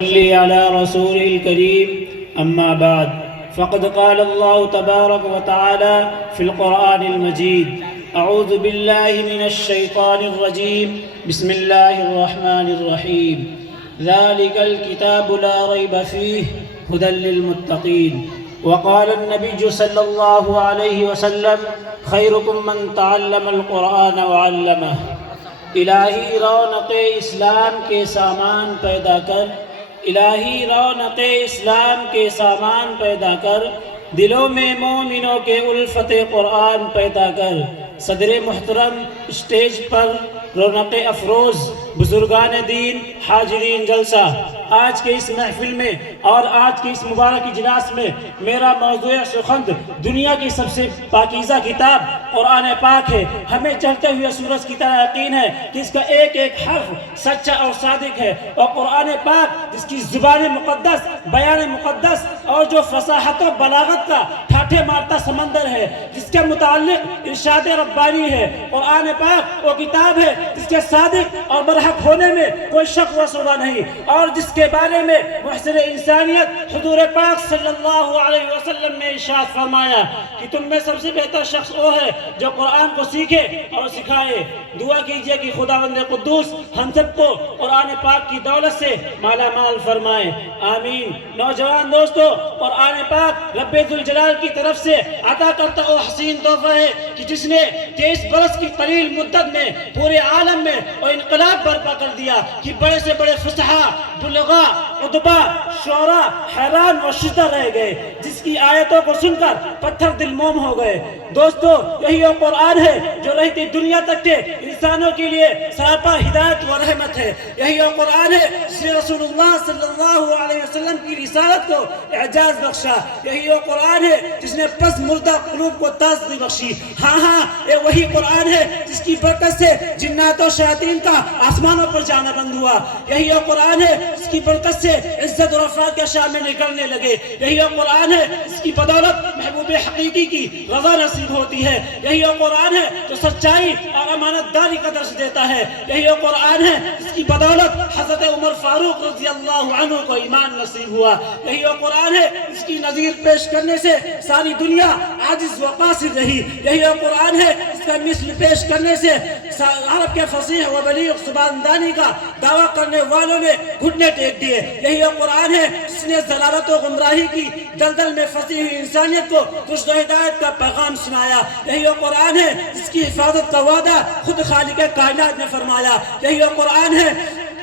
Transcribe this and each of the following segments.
صلی علی رسول الكریم اما بعد فقد قال اللہ تبارک و تعالی فی القرآن المجید اعوذ باللہ من الشیطان الرجیم بسم اللہ الرحمن الرحیم ذلك الكتاب لا ریب فیہ ہدی للمتقین وقال النبی صلی اللہ علیہ وسلم خیرکم من تعلم القرآن وعلمہ۔ الہی رونق اسلام کے سامان پیدا کر، الہی رونق اسلام کے سامان پیدا کر، دلوں میں مومنوں کے الفت قرآن پیدا کر۔ صدر محترم، اسٹیج پر رونق افروز بزرگان دین، حاضرین جلسہ، آج کے اس محفل میں اور آج کے اس مبارک اجلاس میں میرا موضوع سخن دنیا کی سب سے پاکیزہ کتاب قرآن پاک ہے۔ ہمیں چڑھتے ہوئے سورج کی طرح یقین ہے کہ اس کا ایک ایک حرف سچا اور صادق ہے، اور قرآن پاک جس کی زبان مقدس، بیان مقدس اور جو فصاحت و بلاغت کا ٹھاٹھے مارتا سمندر ہے، جس کے متعلق ارشاد ربانی ہے۔ قرآن پاک وہ کتاب ہے جس کے صادق اور برحق ہونے میں کوئی شک و شبہ نہیں، اور جس کے بارے میں محسن انسانیت حضور پاک صلی اللہ علیہ وسلم نے ارشاد فرمایا کہ تم میں سب سے بہتر شخص وہ ہے جو قرآن کو سیکھے اور سکھائے۔ دعا کیجئے کہ خداوند قدوس ہم سب کو قرآن پاک کی دولت سے مالا مال فرمائے، آمین۔ نوجوان دوستو، قرآن پاک رب ذوالجلال کی طرف سے عطا کرتا وہ حسین تحفہ ہے کہ جس نے 23 برس کی قلیل مدت میں پورے عالم میں وہ انقلاب برپا کر دیا کہ بڑے سے بڑے فصحاء، بلغاء، ادباء، شعراء حیران و شدہ رہ گئے، جس کی آیتوں کو سن کر پتھر دل موم ہو گئے۔ دوستو، یہی وہ قرآن ہے جو رہتی دنیا تک کے انسانوں کے لیے سراپا ہدایت و رحمت ہے۔ یہی وہ قرآن ہے جس نے رسول اللہ صلی اللہ علیہ وسلم کی رسالت کو اعجاز بخشا۔ یہی وہ قرآن ہے جس نے پس مردہ قلوب کو تازگی بخشی۔ ہاں، یہ وہی قرآن ہے جس کی برکت سے جنات و شیاطین کا آسمانوں پر جانا بند ہوا۔ یہی وہ قرآن ہے جس کی برکت سے عزت اور افراد کے شام میں نکلنے لگے۔ یہی وہ قرآن ہے جس کی بدولت محبوب حقیقی کی رضا نصیب ہوتی ہے۔ یہی وہ قرآن ہے جو سچائی اور امانت داری کا درس دیتا ہے۔ یہی وہ قرآن ہے جس کی بدولت حضرت عمر فاروق رضی اللہ عنہ کو ایمان نصیب ہوا۔ یہی وہ قرآن ہے جس کی نظیر پیش کرنے سے ساری دنیا عاجز و قاصر رہی۔ یہی وہ قرآن ہے جس کا مثل پیش کرنے سے عرب کے فصیح و بلیغ زبان دانی کا دعویٰ کرنے والوں نے گھٹنے ٹیک دیے۔ یہی وہ قرآن ہے جس نے ضلالت و گمراہی کی دلدل میں پھنسی ہوئی انسانیت کو رشد و ہدایت کا پیغام سنایا۔ یہی وہ قرآن ہے جس کی حفاظت کا وعدہ خود خالق کائنات نے فرمایا۔ یہی وہ قرآن ہے،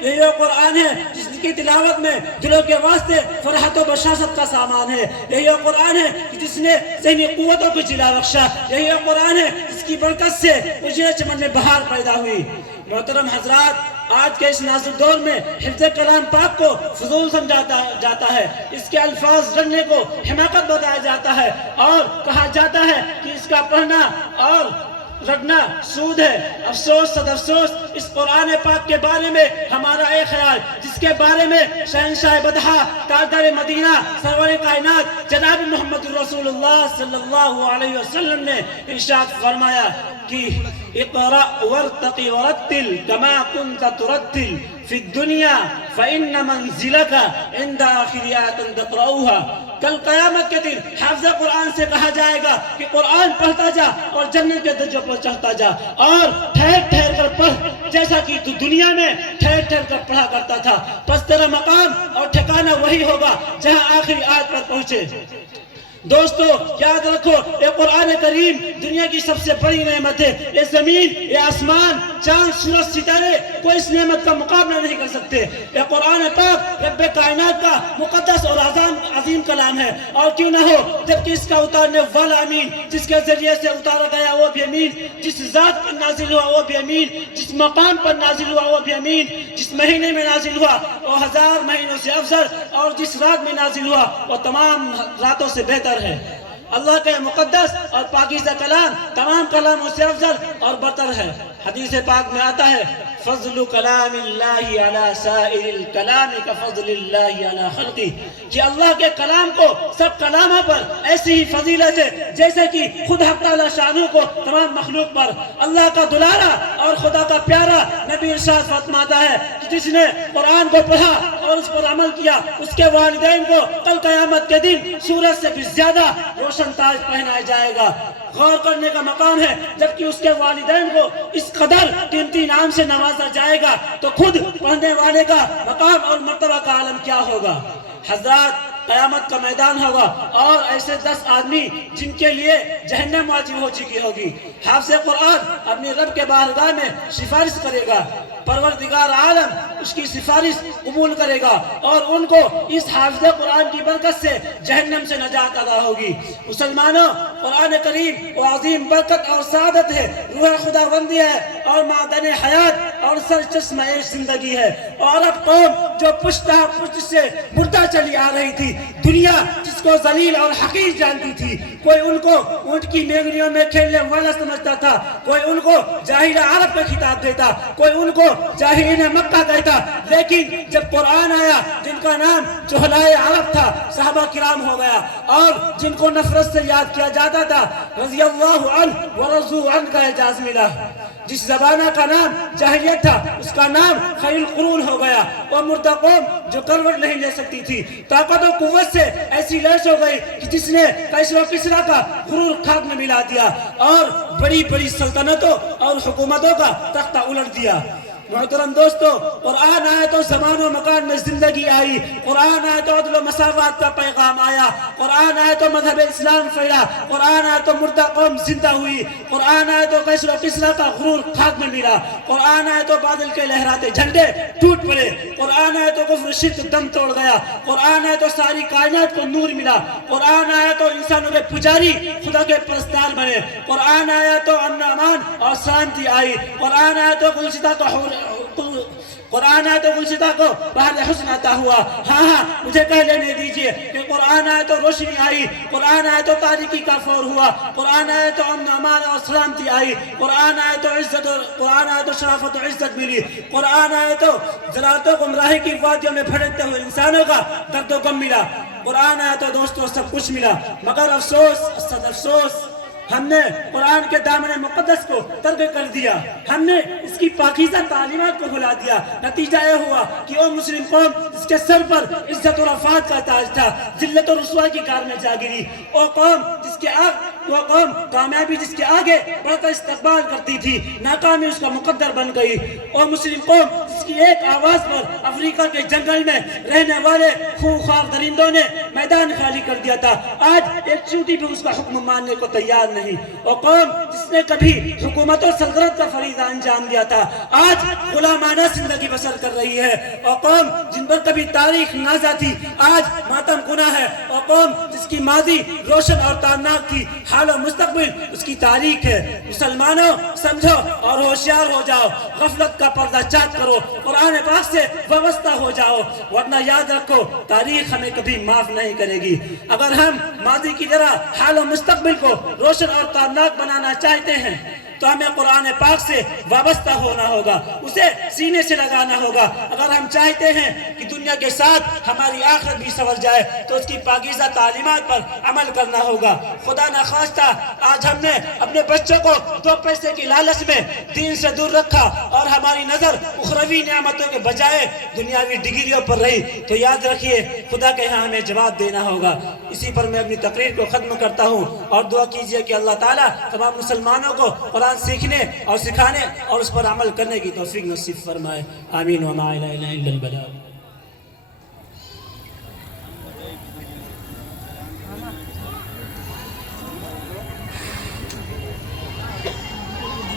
یہی وہ قرآن ہے جس کی تلاوت میں دلوں کے واسطے فرحت و بشاشت کا سامان ہے۔ یہی وہ قرآن ہے جس نے ذہنی قوتوں کو جلا بخشا۔ یہی وہ قرآن ہے جس کی برکت سے اجڑے چمن میں بہار پیدا ہوئی۔ محترم حضرات، آج کے اس نازک دور میں حفظ کلام پاک کو فضول سمجھا جاتا ہے، اس کے الفاظ رٹنے کو حماقت بتایا جاتا ہے، اور کہا جاتا ہے کہ اس کا پڑھنا اور رٹنا سود ہے۔ افسوس صد افسوس، اس قرآن پاک کے بارے میں ہمارا ایک خیال جس کے بارے میں شہنشاہ بدحا تاجدار مدینہ سرور کائنات جناب محمد رسول اللہ صلی اللہ علیہ وسلم نے ارشاد فرمایا کہ اقرأ وارتقی ورتل کما کنت ترتل فی الدنیا فإن منزلك عند آخر آیت تقرأها۔ کل قیامت کے دن حافظ قرآن سے کہا جائے گا کہ قرآن پڑھتا جا اور جنت کے درجوں پر چڑھتا جا، اور ٹھہر ٹھہر کر پڑھ جیسا کہ تو دنیا میں ٹھہر ٹھہر کر پڑھا کرتا تھا، پس تیرا مقام اور ٹھکانہ وہی ہوگا جہاں آخری آیت پر پہنچے۔ دوستو، یاد رکھو، یہ قرآن کریم دنیا کی سب سے بڑی نعمت ہے۔ یہ زمین، یہ آسمان، چاند، سورج، ستارے کوئی اس نعمت کا مقابلہ نہیں کر سکتے۔ یہ قرآن پاک رب کائنات کا مقدس اور عظیم کلام ہے، اور کیوں نہ ہو جبکہ اس کا اتارنے والا امین، جس کے ذریعے سے اتارا گیا وہ بھی امین، جس ذات پر نازل ہوا وہ بھی امین، جس مقام پر نازل ہوا وہ بھی امین، جس مہینے میں نازل ہوا وہ 1000 مہینوں سے افضل، اور جس رات میں نازل ہوا وہ تمام راتوں سے بہتر ہے۔ اللہ کا مقدس اور پاکیزہ کلام تمام کلاموں سے افضل اور برتر ہے۔ حدیث پاک میں آتا ہے فضل کلام اللہ علی سائر الکلام کفضل اللہ علی خلقی، کہ اللہ کے کلام کو سب کلاموں پر ایسی ہی فضیلت ہے جیسے کہ خود حق تعالی شانہ کو تمام مخلوق پر۔ اللہ کا دلارا اور خدا کا پیارا نبی ارشاد فرماتا ہے کہ جس نے قرآن کو پڑھا اور اس پر عمل کیا اس کے والدین کو کل قیامت کے دن سورج سے بھی زیادہ روشن تاج پہنایا جائے گا۔ غور کرنے کا مقام ہے جبکہ اس کے والدین کو اس قدر قیمتی انعام سے نوازا جائے گا تو خود پڑھنے والے کا مقام اور مرتبہ کا عالم کیا ہوگا۔ حضرات قیامت کا میدان ہوگا اور ایسے 10 آدمی جن کے لیے جہنم واجب ہو چکی ہوگی۔ حافظ قرآن اپنے رب کے بارگاہ میں سفارش کرے گا، پروردگار عالم اس کی سفارش قبول کرے گا اور ان کو اس حافظ قرآن کی برکت سے جہنم سے نجات عطا ہوگی۔ مسلمانوں، قرآن کریم وہ عظیم برکت اور سعادت ہے، روح خداوندی ہے اور معدن حیات اور سرچشمہ زندگی ہے۔ اور اب قوم جو پشت سے مردہ چلی آ رہی تھی، دنیا جس کو ذلیل اور حقیر جانتی تھی، کوئی ان کو اونٹ کی میگنیوں میں کھیلنے والا سمجھتا تھا، کوئی ان کو جاہل عرب کا خطاب دیتا، کوئی ان کو جاہلین مکہ کہتا، لیکن جب قرآن آیا جن کا نام جہلائے عرب تھا صحابہ کرام ہو گیا، اور جن کو نفرت سے یاد کیا جاتا تھا رضی اللہ عنہ ورضوا عنہ کا اعزاز ملا۔ جس زبانہ کا نام جاہلیت تھا اس کا نام خیر القرون ہو گیا۔ وہ مردہ قوم جو کروٹ نہیں لے سکتی تھی، طاقت و قوت سے ایسی لیس ہو گئی کہ جس نے کیسر و کسریٰ کا غرور خاک میں ملا دیا اور بڑی بڑی سلطنتوں اور حکومتوں کا تختہ الٹ دیا۔ محترم دوستو، قرآن آیا تو زمان و مکان میں زندگی آئی، قرآن آیا تو عدل و مساوات کا پیغام آیا، قرآن آیا تو مذہب اسلام پھیلا، قرآن آیا تو مردہ قوم زندہ ہوئی، قرآن آیا تو کیسر و کسریٰ کا غرور خاک میں ملا، قرآن آیا تو بادل کے لہراتے جھنڈے ٹوٹ پڑے، قرآن آیا تو کفر شرک دم توڑ گیا، قرآن آیا تو ساری کائنات کو نور ملا، قرآن آیا تو انسانوں کے پجاری خدا کے پرستار بنے، قرآن آیا تو امن امان اور سلامتی آئی، قرآن آیا تو گلشتہ کو بہر حسن عطا ہوا۔ ہاں مجھے کہہ لینے دیجئے کہ قرآن آیا تو روشنی آئی، قرآن آیا تو تاریکی کا فور ہوا، قرآن آیا تو امن امان اور سلامتی آئی، قرآن آیا تو قرآن آیا تو شرافت و عزت ملی، قرآن آیا تو ذلالت و گمراہی کی وادیوں میں بھٹکتے ہوئے انسانوں کا درد و غم ملا، قرآن آیا تو دوستو سب کچھ ملا۔ مگر افسوس، صد افسوس، ہم نے قرآن کے دامن مقدس کو ترک کر دیا، ہم نے اس کی پاکیزہ تعلیمات کو بھلا دیا۔ نتیجہ یہ ہوا کہ وہ مسلم قوم جس کے سر پر عزت و رفعت کا تاج تھا، ذلت و رسوائی کی کار میں جا گری۔ وہ قوم کامیابی جس کے آگے بڑھ کر استقبال کرتی تھی، ناکامی اس کا مقدر بن گئی۔ وہ مسلم قوم جس کی ایک آواز پر افریقہ کے جنگل میں رہنے والے خونخوار درندوں نے میدان خالی کر دیا تھا، آج ایک چونٹی بھی اس کا حکم ماننے کو تیار نہیں۔ وہ قوم جس نے کبھی حکومت و سلطنت کا فریضہ انجام دیا تھا، آج غلامانہ زندگی بسر کر رہی ہے۔ وہ قوم جن پر کبھی تاریخ نازا تھی، آج ماتم گناہ ہے۔ وہ قوم جس کی ماضی روشن اور تابناک تھی، حال و مستقبل اس کی تاریخ ہے۔ مسلمانوں سمجھو اور ہوشیار ہو جاؤ، غفلت کا پردہ چاک کرو، قرآن پاک سے وابستہ ہو جاؤ، ورنہ یاد رکھو تاریخ ہمیں کبھی معاف نہیں کرے گی۔ اگر ہم ماضی کی طرح حال و مستقبل کو روشن اور تابناک بنانا چاہتے ہیں تو ہمیں قرآن پاک سے وابستہ ہونا ہوگا، اسے سینے سے لگانا ہوگا۔ اگر ہم چاہتے ہیں کہ دنیا کے ساتھ ہماری آخرت بھی سنور جائے تو اس کی پاکیزہ تعلیمات پر عمل کرنا ہوگا۔ خدا نخواستہ آج ہم نے اپنے بچوں کو 2 پیسے کی لالچ میں دین سے دور رکھا اور ہماری نظر اخروی نعمتوں کے بجائے دنیاوی ڈگریوں پر رہی، تو یاد رکھیے خدا کے ہاں ہمیں جواب دینا ہوگا۔ اسی پر میں اپنی تقریر کو ختم کرتا ہوں اور دعا کیجئے کہ اللہ تعالیٰ تمام مسلمانوں کو قرآن سیکھنے اور سکھانے اور اس پر عمل کرنے کی توفیق نصیب فرمائے۔ آمین۔ وما علینا الا البلاغ۔